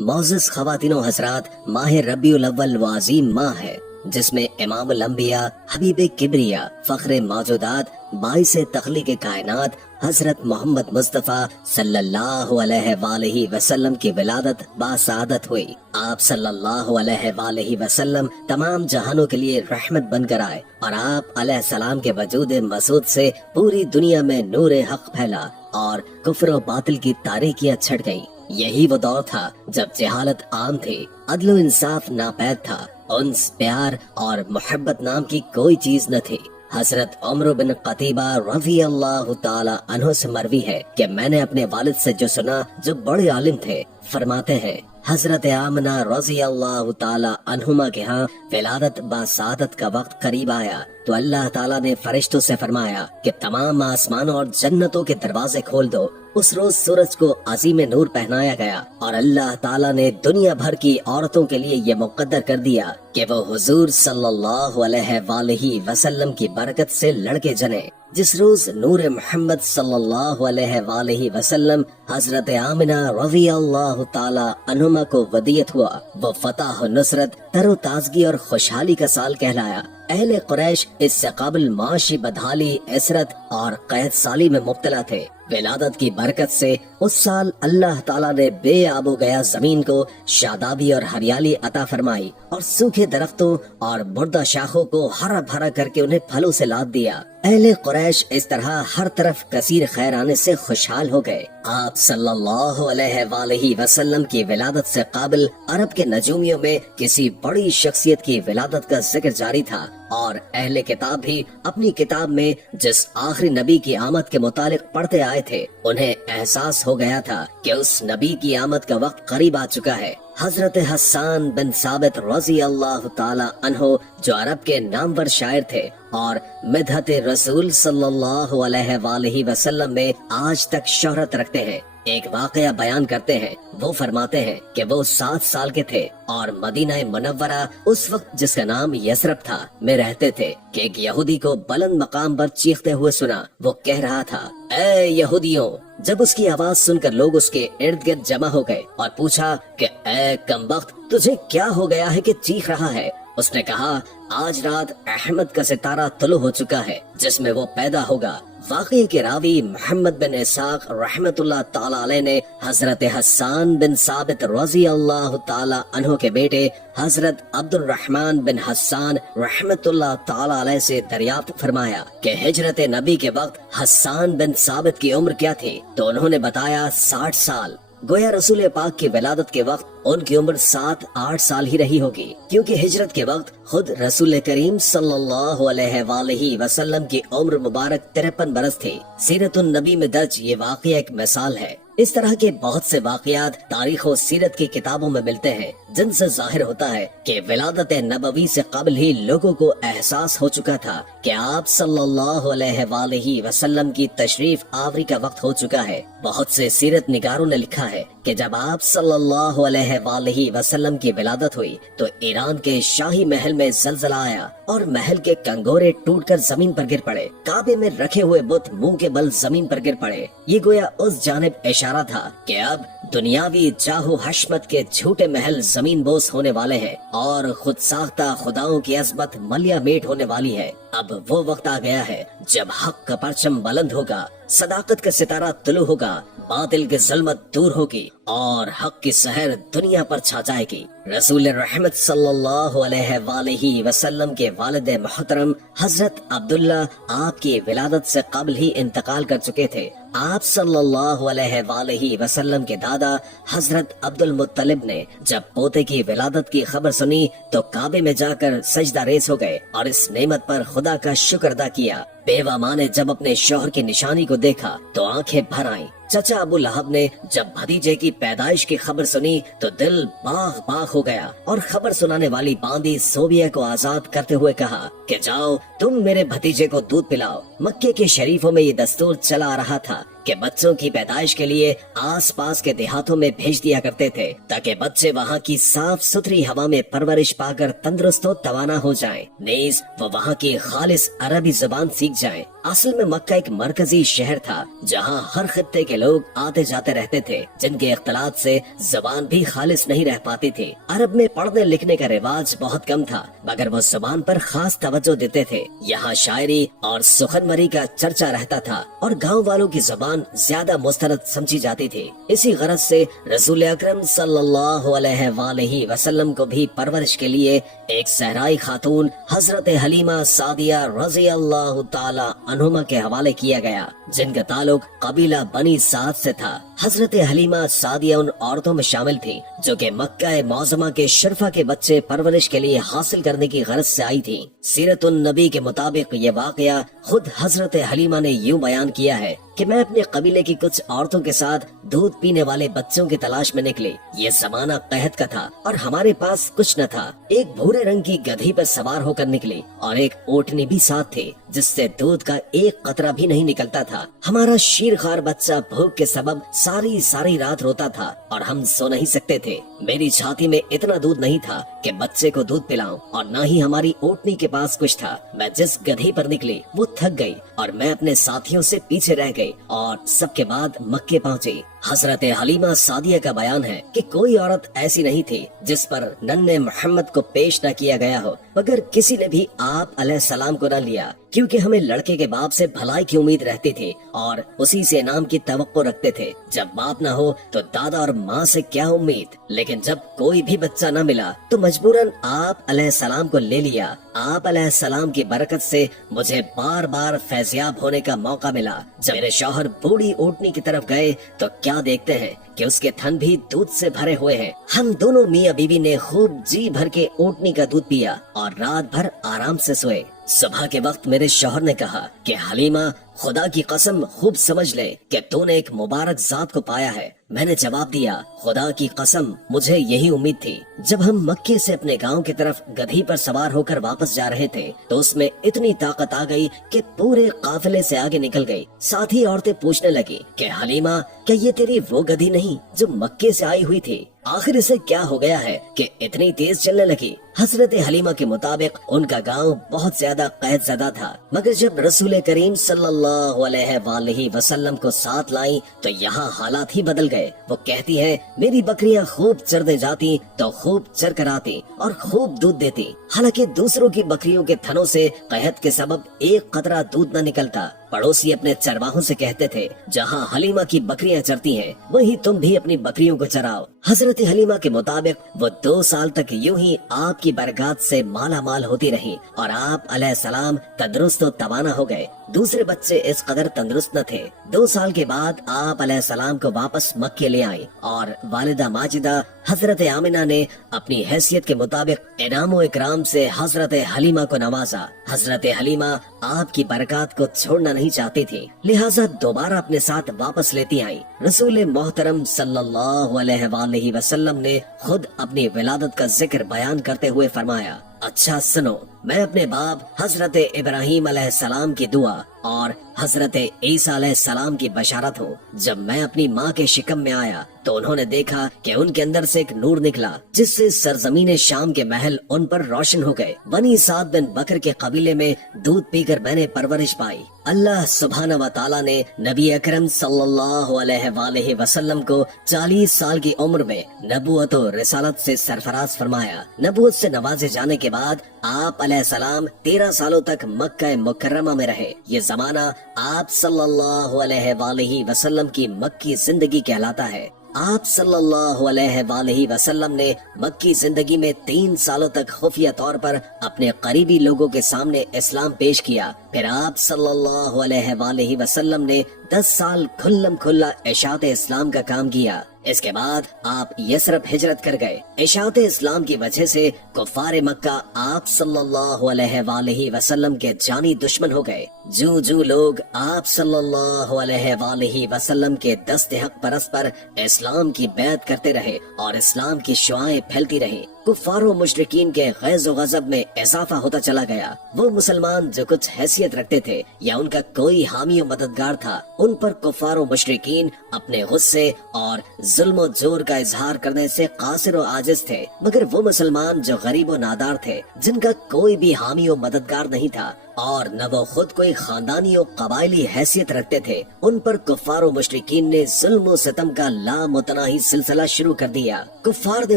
معزز خواتین و حضرات، ماہ ربیع الاول وہ عظیم ماہ ہے جس میں امام الانبیاء، حبیب کبریا، فخر موجودات، باعث تخلیق کائنات حضرت محمد مصطفیٰ صلی اللہ علیہ وآلہ وسلم کی ولادت باسعادت ہوئی۔ آپ صلی اللہ علیہ وآلہ وسلم تمام جہانوں کے لیے رحمت بن کر آئے اور آپ علیہ السلام کے وجود مسعود سے پوری دنیا میں نور حق پھیلا اور کفر و باطل کی تاریکیاں چھٹ گئیں۔ یہی وہ دور تھا جب جہالت عام تھی، عدل و انصاف ناپید تھا، انس، پیار اور محبت نام کی کوئی چیز نہ تھی۔ حضرت عمر بن قتیبہ رضی اللہ تعالی عنہ سے مروی ہے کہ میں نے اپنے والد سے جو سنا، جو بڑے عالم تھے، فرماتے ہیں حضرت آمنہ رضی اللہ تعالی عنہما کے ہاں ولادت باسعادت کا وقت قریب آیا تو اللہ تعالیٰ نے فرشتوں سے فرمایا کہ تمام آسمانوں اور جنتوں کے دروازے کھول دو۔ اس روز سورج کو عظیم نور پہنایا گیا اور اللہ تعالیٰ نے دنیا بھر کی عورتوں کے لیے یہ مقدر کر دیا کہ وہ حضور صلی اللہ علیہ وآلہ وسلم کی برکت سے لڑکے جنے۔ جس روز نور محمد صلی اللہ علیہ وآلہ وسلم حضرت آمنہ رضی اللہ تعالی عنہما کو ودیت ہوا، وہ فتح و نصرت، تر و تازگی اور خوشحالی کا سال کہلایا۔ اہل قریش اس سے قبل معاشی بدحالی، عسرت اور قید سالی میں مبتلا تھے۔ ولادت کی برکت سے اس سال اللہ تعالیٰ نے بے آب و گیا زمین کو شادابی اور ہریالی عطا فرمائی اور سوکھے درختوں اور مردہ شاخوں کو ہرا بھرا کر کے انہیں پھلوں سے لاد دیا۔ اہل قریش اس طرح ہر طرف کثیر خیر آنے سے خوشحال ہو گئے۔ آپ صلی اللہ علیہ وآلہ وسلم کی ولادت سے قابل عرب کے نجومیوں میں کسی بڑی شخصیت کی ولادت کا ذکر جاری تھا، اور اہل کتاب بھی اپنی کتاب میں جس آخری نبی کی آمد کے متعلق پڑھتے آئے تھے، انہیں احساس ہو گیا تھا کہ اس نبی کی آمد کا وقت قریب آ چکا ہے۔ حضرت حسان بن ثابت رضی اللہ تعالی عنہ جو عرب کے نامور شاعر تھے اور مدحت رسول صلی اللہ علیہ وآلہ وسلم میں آج تک شہرت رکھتے ہیں، ایک واقعہ بیان کرتے ہیں۔ وہ فرماتے ہیں کہ وہ 7 سال کے تھے اور مدینہ منورہ، اس وقت جس کا نام یثرب تھا، میں رہتے تھے کہ ایک یہودی کو بلند مقام پر چیختے ہوئے سنا۔ وہ کہہ رہا تھا، اے یہودیوں! جب اس کی آواز سن کر لوگ اس کے ارد گرد جمع ہو گئے اور پوچھا کہ اے کمبخت، تجھے کیا ہو گیا ہے کہ چیخ رہا ہے؟ اس نے کہا، آج رات احمد کا ستارہ طلوع ہو چکا ہے جس میں وہ پیدا ہوگا۔ واقعے کے راوی محمد بن اسحاق رحمت اللہ تعالی علیہ نے حضرت حسان بن ثابت رضی اللہ تعالی عنہ کے بیٹے حضرت عبد الرحمن بن حسان رحمت اللہ تعالی علیہ سے دریافت فرمایا کہ ہجرت نبی کے وقت حسان بن ثابت کی عمر کیا تھی، تو انہوں نے بتایا 60 سال۔ گویا رسول پاک کی ولادت کے وقت ان کی عمر 7-8 سال ہی رہی ہوگی، کیونکہ ہجرت کے وقت خود رسول کریم صلی اللہ علیہ وآلہ وسلم کی عمر مبارک 53 برس تھی۔ سیرت النبی میں درج یہ واقعہ ایک مثال ہے۔ اس طرح کے بہت سے واقعات تاریخ و سیرت کی کتابوں میں ملتے ہیں جن سے ظاہر ہوتا ہے کہ ولادت نبوی سے قبل ہی لوگوں کو احساس ہو چکا تھا کہ آپ صلی اللہ علیہ وآلہ وسلم کی تشریف آوری کا وقت ہو چکا ہے۔ بہت سے سیرت نگاروں نے لکھا ہے کہ جب آپ صلی اللہ علیہ وآلہ وسلم کی ولادت ہوئی تو ایران کے شاہی محل میں زلزلہ آیا اور محل کے کنگورے ٹوٹ کر زمین پر گر پڑے، کعبے میں رکھے ہوئے بت منہ کے بل زمین پر گر پڑے۔ یہ گویا اس جانب اشارہ تھا کہ اب دنیاوی جاہو حشمت کے جھوٹے محل زمین بوس ہونے والے ہیں اور خود ساختہ خداؤں کی عظمت ملیا میٹ ہونے والی ہے۔ اب وہ وقت آ گیا ہے جب حق کا پرچم بلند ہوگا، صداقت کا ستارہ طلوع ہوگا، باطل کی ظلمت دور ہوگی اور حق کی سحر دنیا پر چھا جائے گی۔ رسول رحمت صلی اللہ علیہ وآلہ وسلم کے والد محترم حضرت عبداللہ آپ کی ولادت سے قبل ہی انتقال کر چکے تھے۔ آپ صلی اللہ علیہ وآلہ وسلم کے دادا حضرت عبد المطلب نے جب پوتے کی ولادت کی خبر سنی تو کعبے میں جا کر سجدہ ریز ہو گئے اور اس نعمت پر خدا کا شکر ادا کیا۔ بیوہ ماں نے جب اپنے شوہر کی نشانی کو دیکھا تو آنکھیں بھر آئیں۔ چچا ابو لہب نے جب بھتیجے کی پیدائش کی خبر سنی تو دل باغ باغ ہو گیا اور خبر سنانے والی باندی صوبیہ کو آزاد کرتے ہوئے کہا کہ جاؤ تم میرے بھتیجے کو دودھ پلاؤ۔ मक्के के शरीफों में ये दस्तूर चला आ रहा था कि बच्चों की पैदाइश के लिए आस पास के देहातों में भेज दिया करते थे ताकि बच्चे वहाँ की साफ सुथरी हवा में परवरिश पाकर तंदुरुस्त और तवाना हो जाएं। नीज वो वहाँ की खालिस अरबी जुबान सीख जाएं। असल में मक्का एक मरकजी शहर था जहाँ हर खित्ते के लोग आते जाते रहते थे, जिनके इख्तलात से जबान भी खालिस नहीं रह पाती थी। अरब में पढ़ने लिखने का रिवाज बहुत कम था, मगर वो जबान पर खास तवज्जो देते थे। यहाँ शायरी और सुखनवरी का चर्चा रहता था और गाँव वालों की जबान ज्यादा मुस्तरद समझी जाती थी। इसी गरज से रसूल अकरम सल्लल्लाहु अलैहि वसल्लम को भी परवरिश के लिए एक सहराई खातून हजरत हलीमा सादिया रज़ी अल्लाह ताला अन्हुमा के हवाले किया गया, जिनका ताल्लुक कबीला बनी साद से था। हजरत हलीमा सादिया उन औरतों में शामिल थी जो कि मक्का मौज़मा के शरफा के बच्चे परवरिश के लिए हासिल करने की गरज से आई थी। सीरतुन नबी के मुताबिक ये वाकया खुद हजरत हलीमा ने यूं बयान किया है कि मैं अपने कबीले की कुछ औरतों के साथ दूध पीने वाले बच्चों की तलाश में निकली। ये जमाना कहत का था और हमारे पास कुछ न था। एक भूरे रंग की गधी पर सवार होकर निकली और एक ओटनी भी साथ थी जिससे दूध का एक कतरा भी नहीं निकलता था। हमारा शीरखार बच्चा भूख के सबब सारी सारी रात रोता था और हम सो नहीं सकते थे। मेरी छाती में इतना दूध नहीं था कि बच्चे को दूध पिलाऊं और न ही हमारी ओटनी के पास कुछ था। मैं जिस गधी पर निकली वो थक गई और मैं अपने साथियों से पीछे रह गई और सबके बाद मक्के पहुंची। हजरत हलीमा सादिया का बयान है कि कोई औरत ऐसी नहीं थी जिस पर नन्हे मोहम्मद को पेश न किया गया हो, मगर किसी ने भी आप अलैहिस्सलाम को न लिया, क्योंकि हमें लड़के के बाप से भलाई की उम्मीद रहती थी और उसी से इनाम की तवक्को रखते थे। जब बाप न हो तो दादा और माँ से क्या उम्मीद। लेकिन जब कोई भी बच्चा न मिला तो मजबूरन आप अलैहिस्सलाम को ले लिया। आप अलैहिस्सलाम की बरकत से मुझे बार बार फैज़याब होने का मौका मिला। जब मेरे शौहर बूढ़ी ओटनी की तरफ गए तो क्या देखते हैं कि उसके थन भी दूध से भरे हुए हैं। हम दोनों मियाँ बीवी ने खूब जी भर के ओटनी का दूध पिया और रात भर आराम से सोए। सुबह के वक्त मेरे शौहर ने कहा कि हलीमा, खुदा की कसम खूब समझ ले कि तूने एक मुबारक जात को पाया है। मैंने जवाब दिया, खुदा की कसम मुझे यही उम्मीद थी। जब हम मक्के से अपने गांव की तरफ गधी पर सवार होकर वापस जा रहे थे तो उसमें इतनी ताकत आ गई कि पूरे काफिले से आगे निकल गई। साथ ही औरतें पूछने लगी कि हलीमा, क्या ये तेरी वो गधी नहीं जो मक्के से आई हुई थी? आखिर इसे क्या हो गया है कि इतनी तेज चलने लगी? हजरत हलीमा के मुताबिक उनका गांव बहुत ज्यादा कैद ज़दा था, मगर जब रसूल करीम सल्लल्लाहु अलैहि वसल्लम को साथ लाई तो यहाँ हालात ही बदल गए। वो कहती है, मेरी बकरियां खूब चरने जाती तो खूब चर कर आती और खूब दूध देती। हालांकि दूसरों की बकरियों के थनों से कहत के सबब एक कतरा दूध न निकलता। पड़ोसी अपने चरवाहों से कहते थे, जहाँ हलीमा की बकरियां चरती हैं, वहीं तुम भी अपनी बकरियों को चराओ। हजरत हलीमा के मुताबिक वो 2 साल तक यूं ही आपकी बरकत से माला माल होती रही और आप अलैहिस्सलाम तंदुरुस्त और तवाना हो गए। दूसरे बच्चे इस कदर तंदुरुस्त न थे। 2 साल के बाद आप अलैहिस्सलाम को वापस मक्के ले आई और वालिदा माजिदा हजरत आमिना ने अपनी हैसियत के मुताबिक इनाम इकराम से हजरत हलीमा को नवाजा। हजरत हलीमा आपकी बरकत को छोड़ना नहीं चाहती थी, लिहाजा दोबारा अपने साथ वापस लेती आई। रसूल मोहतरम सल्लल्लाहु अलैहि वसल्लम ने खुद अपनी विलादत का जिक्र बयान करते हुए फरमाया, अच्छा सुनो, मैं अपने बाप हजरत इब्राहिम अलैहिस्सलाम की दुआ और हजरत ईसा अलैहिस्सलाम की बशारत हूँ। जब मैं अपनी माँ के शिकम में आया तो उन्होंने देखा कि उनके अंदर से एक नूर निकला जिससे सरजमीन शाम के महल उन पर रोशन हो गए। बनी साद बिन बकर के कबीले में दूध पीकर मैंने परवरिश पाई। अल्लाह सुब्हाना व ताला ने नबी अकरम सल्लल्लाहु अलैहि वसल्लम को 40 साल की उम्र में नबूवत और रिसालत से सरफराज फरमाया। नबूवत से नवाजे जाने के बाद आप अलैहिस्सलाम 13 सालों तक मक्का मुकर्रमा में रहे। ये जमाना आप सल्लल्लाहु अलैहि वसल्लम की मक्की जिंदगी कहलाता है। आप सल्लल्लाहु अलैहि वसल्लम ने मक्की जिंदगी में 3 सालों तक खुफिया तौर पर अपने करीबी लोगों के सामने इस्लाम पेश किया। फिर आप सल्लल्लाहु अलैहि वसल्लम ने 10 साल खुल्लम खुल्ला इशाअत इस्लाम का काम किया। इसके बाद आप यसरब हिजरत कर गए। इशाअत इस्लाम की वजह से कुफ्फार मक्का आप सल्लल्लाहु अलैहि वसल्लम के जानी दुश्मन हो गए। जो लोग आप सल्लल्लाहु अलैहि वसल्लम के दस्ते हक परस्पर इस्लाम की बैत करते रहे और इस्लाम की शुआएं फैलती रही, कुफ्फार व मुशरिकीन के गैज़ व गज़ब में इजाफा होता चला गया। वो मुसलमान जो कुछ हैसियत रखते थे या उनका कोई हामी व मददगार था, उन पर कुफ्फार व मुशरिकीन अपने गुस्से और जुल्म व जोर का इजहार करने से कासिर व आजिज थे। मगर वो मुसलमान जो गरीब व नादार थे, जिनका कोई भी हामी व मददगार नहीं था और न वो खुद कोई खानदानी और कबायली हैसियत रखते थे, उन पर कुफ्फार व मुशरिकीन ने जुल्म व सितम का लामुतनाही सिलसिला शुरू कर दिया। कुफ्फार ने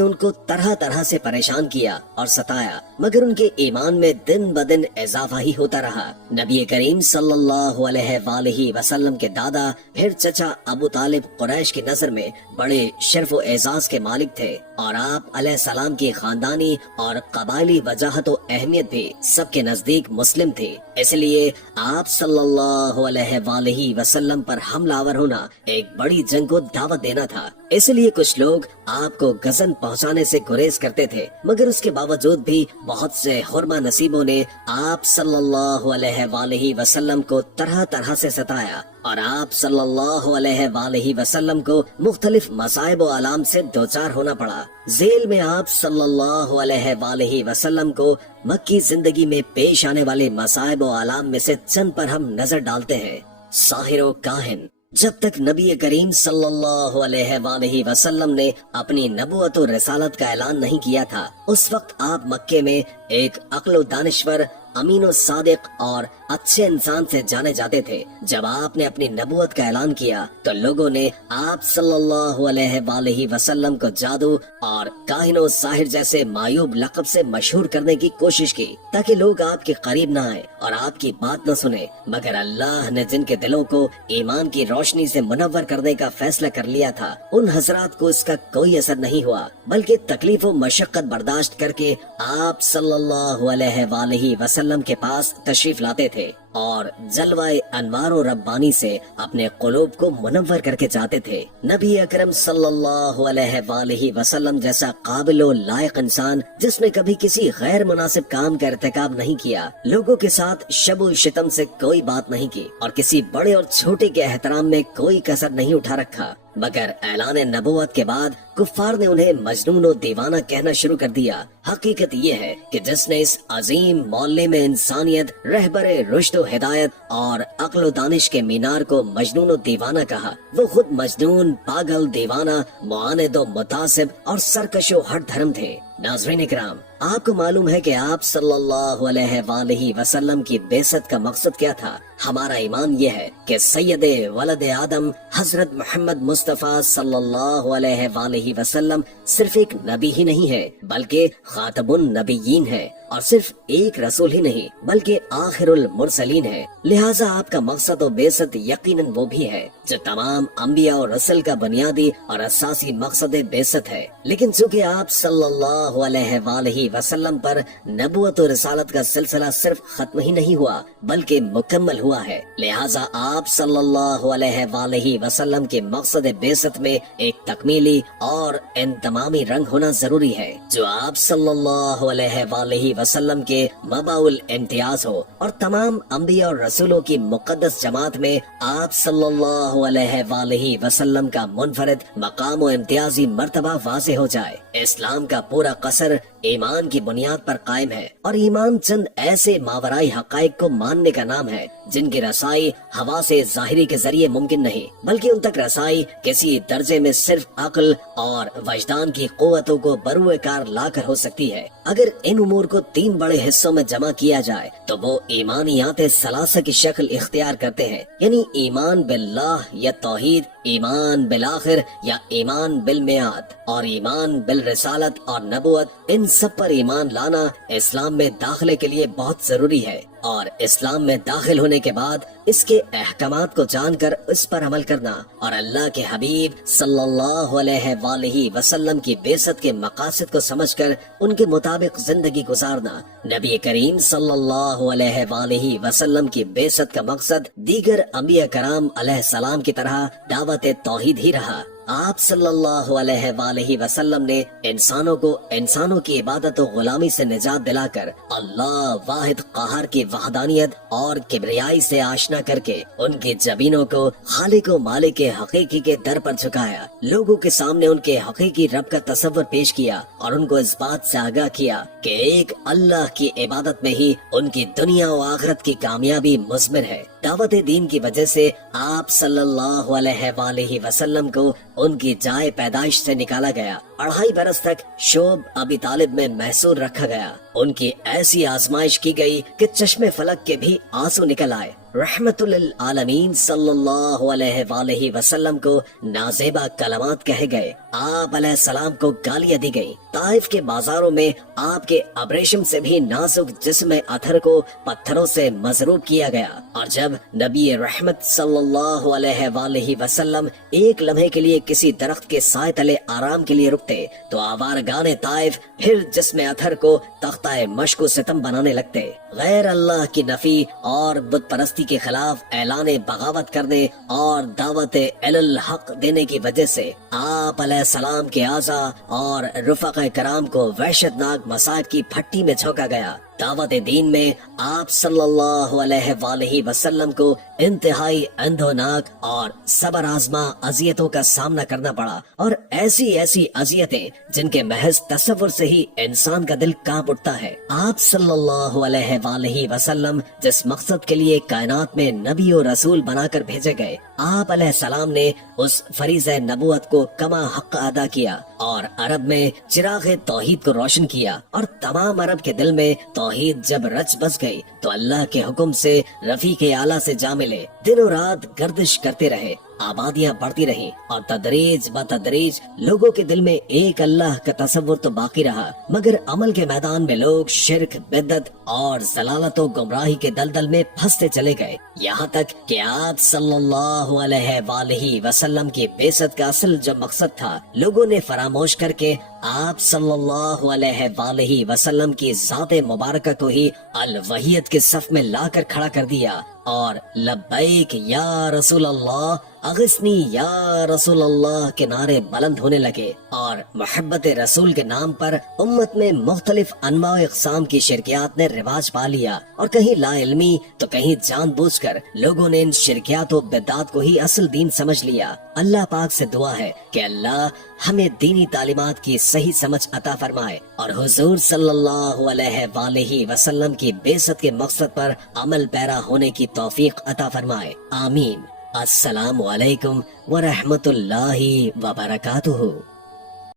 उनको तरह तरह से परेशान किया और सताया, मगर उनके ईमान में दिन ब दिन इजाफा ही होता रहा। नबी करीम सल्लल्लाहु अलैहि वसल्लम के दादा फिर चचा अबू तालिब कुरैश की नजर में बड़े शर्फ व एजाज के मालिक थे और आप अलैहिस्सलाम की खानदानी और कबायली वजाहत व अहमियत भी सबके नजदीक मुस्लिम थी। इसलिए आप सल्लल्लाहु अलैहि वसल्लम पर हमलावर होना एक बड़ी जंग को दावत देना था। इसलिए कुछ लोग आपको गजन पहुंचाने से गुरेज करते थे, मगर उसके बावजूद भी बहुत से हुर्मा नसीबों ने आप सल्लल्लाहु अलैहि वसल्लम को तरह तरह से सताया और आप सल्लल्लाहु अलैहि वसल्लम को मुख्तलिफ मसाइब व आलाम से दोचार होना पड़ा। जेल में आप सल्लल्लाहु अलैहि वसल्लम को मक्की जिंदगी में पेश आने वाले मसाइब व आलाम में से चंद पर हम नजर डालते हैं। साहिर व काहिन। जब तक नबी करीम सल्लल्लाहु अलैहि वसल्लम ने अपनी नबुवत और रिसालत का ऐलान नहीं किया था, उस वक्त आप मक्के में एक अक्ल दानिश्वर, अमीनो सादिक और अच्छे इंसान से जाने जाते थे। जब आपने अपनी नबुवत का ऐलान किया तो लोगों ने आप सल्लल्लाहु अलैहि वसल्लम को जादू और काहिनो साहिर जैसे मायूब लक़ब से मशहूर करने की कोशिश की, ताकि लोग आपके करीब न आए और आपकी बात न सुने। मगर अल्लाह ने जिनके दिलों को ईमान की रोशनी से मुनव्वर करने का फैसला कर लिया था, उन हजरात को इसका कोई असर नहीं हुआ, बल्कि तकलीफ व मशक्कत बर्दाश्त करके आप सल्लल्लाहु अलैहि वसल्लम के पास तशरीफ लाते थे और जलवाए अनवार और रब्बानी से अपने क़ुलूब को मुनव्वर करके जाते थे। नबी अकरम सल्लल्लाहु अलैहि वसल्लम जैसा काबिल और लायक इंसान, जिसने कभी किसी गैर मुनासिब काम का इर्तिकाब नहीं किया, लोगों के साथ शबो शितम से कोई बात नहीं की और किसी बड़े और छोटे के एहतराम में कोई कसर नहीं उठा रखा, मगर ऐलान नबुवत के बाद कुफ्फार ने उन्हें मजनून और दीवाना कहना शुरू कर दिया। हकीकत ये है कि जिसने इस अजीम मोहल्ले में इंसानियत, रहबरे रुश्द व हिदायत और अक्ल व दानिश के मीनार को मजनून और दीवाना कहा, वो खुद मजनून, पागल, दीवाना, मुआनिद व मुतासिब और सरकशो हट धर्म थे। नाज़रीन इकराम, आपको मालूम है कि आप सल्लल्लाहु अलैहि वसल्लम की बेसत का मकसद क्या था? हमारा ईमान ये है कि सैयदे वलद आदम हजरत मोहम्मद मुस्तफ़ा सल्लल्लाहु अलैहि वसल्लम सिर्फ एक नबी ही नहीं है, बल्कि खातमुन नबीयीन है, और सिर्फ एक रसूल ही नहीं बल्कि आखिरुल मुरसलीन है। लिहाजा आपका मकसद और बेसत यकीनन वो भी है जो तमाम अंबिया और रसूल का बुनियादी और असासी मकसद बेसत है। लेकिन चूँकि आप सल्लल्लाहु अलैहि वसल्लम पर नबुवत और रिसालत का सिलसिला सिर्फ खत्म ही नहीं हुआ बल्कि मुकम्मल हुआ है, लिहाजा आप सल्लल्लाहु अलैहि वसल्लम के मकसद बेसत में एक तकमीली और इंतमामी रंग होना जरूरी है, जो आप सल्लल्लाहु अलैहि वसल्लम के मबाउल इम्तियाज हो और तमाम अंबिया और रसूलों की मुकद्दस जमात में आप सल्लल्लाहु अलैहि वसल्लम का मुनफरिद मकाम व इम्तियाजी मर्तबा वाज़े हो जाए। इस्लाम का पूरा कसर ईमान की बुनियाद पर कायम है और ईमान चंद ऐसे मावराई हकाइक को मानने का नाम है जिनकी रसाई हवा से जाहिरी के जरिए मुमकिन नहीं, बल्कि उन तक रसाई किसी दर्जे में सिर्फ अक्ल और वजदान की कुव्वतों को बरूए कार लाकर हो सकती है। अगर इन उमूर को तीन बड़े हिस्सों में जमा किया जाए तो वो ईमानियात सलासा की शक्ल इख्तियार करते हैं, यानी ईमान बिल्लाह या तौहीद, ईमान बिल आखिर या ईमान बिल मियाद और ईमान बिल रिसालत और नबुवत। इन सब पर ईमान लाना इस्लाम में दाखिले के लिए बहुत जरूरी है और इस्लाम में दाखिल होने के बाद इसके अहकामात को जानकर इस पर अमल करना और अल्लाह के हबीब सल्लल्लाहु अलैहि वसल्लम की बेसत के मकासद को समझकर उनके मुताबिक जिंदगी गुजारना। नबी करीम सल्लल्लाहु अलैहि वसल्लम की बेसत का मकसद दीगर अंबिया कराम अलैहिस्सलाम की तरह दावत तौहीद ही रहा। آپ صلی اللہ علیہ وآلہ وسلم نے انسانوں کو انسانوں کی عبادت و غلامی سے نجات دلا کر اللہ واحد قہار کی وحدانیت اور کبریائی سے آشنا کر کے ان کی جبینوں کو خالق و مالک حقیقی کے در پر جھکایا، لوگوں کے سامنے ان کے حقیقی رب کا تصور پیش کیا اور ان کو اس بات سے آگاہ کیا کہ ایک اللہ کی عبادت میں ہی ان کی دنیا و آخرت کی کامیابی مضمر ہے۔ دعوت دین کی وجہ سے آپ صلی اللہ علیہ وآلہ وسلم کو ان کی جائے پیدائش سے نکالا گیا، 2.5 برس تک شعب ابی طالب میں محصور رکھا گیا، ان کی ایسی آزمائش کی گئی کہ چشم فلک کے بھی آنسو نکل آئے۔ رحمت للعالمین صلی اللہ علیہ وآلہ وسلم کو نازیبا کلمات کہے گئے، آپ علیہ السلام کو گالیاں دی گئی، طائف کے بازاروں میں آپ کے ابریشم سے بھی نازک جسم اطہر کو پتھروں سے مضروب کیا گیا، اور جب نبی رحمت صلی اللہ علیہ وآلہ وسلم ایک لمحے کے لیے کسی درخت کے سائے تلے آرام کے لیے رکتے تو آوارگان طائف پھر جسم اطہر کو تختہ مشق و ستم بنانے لگتے۔ غیر اللہ کی نفی اور بت پرستی کے خلاف اعلان بغاوت کرنے اور دعوت الحق دینے کی وجہ سے آپ علیہ السلام کے اعضاء اور رفقا کرام کو وحشت ناک مصائب کی پھٹی میں جھونکا گیا۔ دعوت دین میں آپ صلی اللہ علیہ وآلہ وسلم کو انتہائی اندھوناک اور صبر آزما اذیتوں کا سامنا کرنا پڑا، اور ایسی اذیتیں جن کے محض تصور سے ہی انسان کا دل کانپ اٹھتا ہے۔ آپ صلی اللہ علیہ وآلہ وسلم جس مقصد کے لیے کائنات میں نبی و رسول بنا کر بھیجے گئے، آپ علیہ السلام نے اس فریضہ نبوت کو کما حق ادا کیا اور عرب میں چراغ توحید کو روشن کیا، اور تمام عرب کے دل میں توحید جب رچ بس گئی تو اللہ کے حکم سے رفیق اعلیٰ سے جا ملے، دن و رات گردش کرتے رہے، آبادیاں بڑھتی رہیں، اور تدریج بتدریج لوگوں کے دل میں ایک اللہ کا تصور تو باقی رہا، مگر عمل کے میدان میں لوگ شرک، بدعت اور ضلالت و گمراہی کے دلدل میں پھنستے چلے گئے، یہاں تک کہ آپ صلی اللہ علیہ وآلہ وسلم کی بعثت کا اصل جو مقصد تھا لوگوں نے فراموش کر کے آپ صلی اللہ علیہ وآلہ وسلم کی ذات مبارکہ کو ہی الوحیت کے صف میں لا کر کھڑا کر دیا، اور لبیک یا رسول اللہ، اغثنی یا رسول اللہ کے نعرے بلند ہونے لگے، اور محبت رسول کے نام پر امت میں مختلف انواع و اقسام کی شرکیات نے رواج پا لیا، اور کہیں لا علمی تو کہیں جان بوجھ کر لوگوں نے ان شرکیات و بدعات کو ہی اصل دین سمجھ لیا۔ اللہ پاک سے دعا ہے کہ اللہ ہمیں دینی تعلیمات کی صحیح سمجھ عطا فرمائے اور حضور صلی اللہ علیہ وآلہ وسلم کی بعثت کے مقصد پر عمل پیرا ہونے کی توفیق عطا فرمائے، آمین۔ السلام علیکم ورحمۃ اللہ وبرکاتہ۔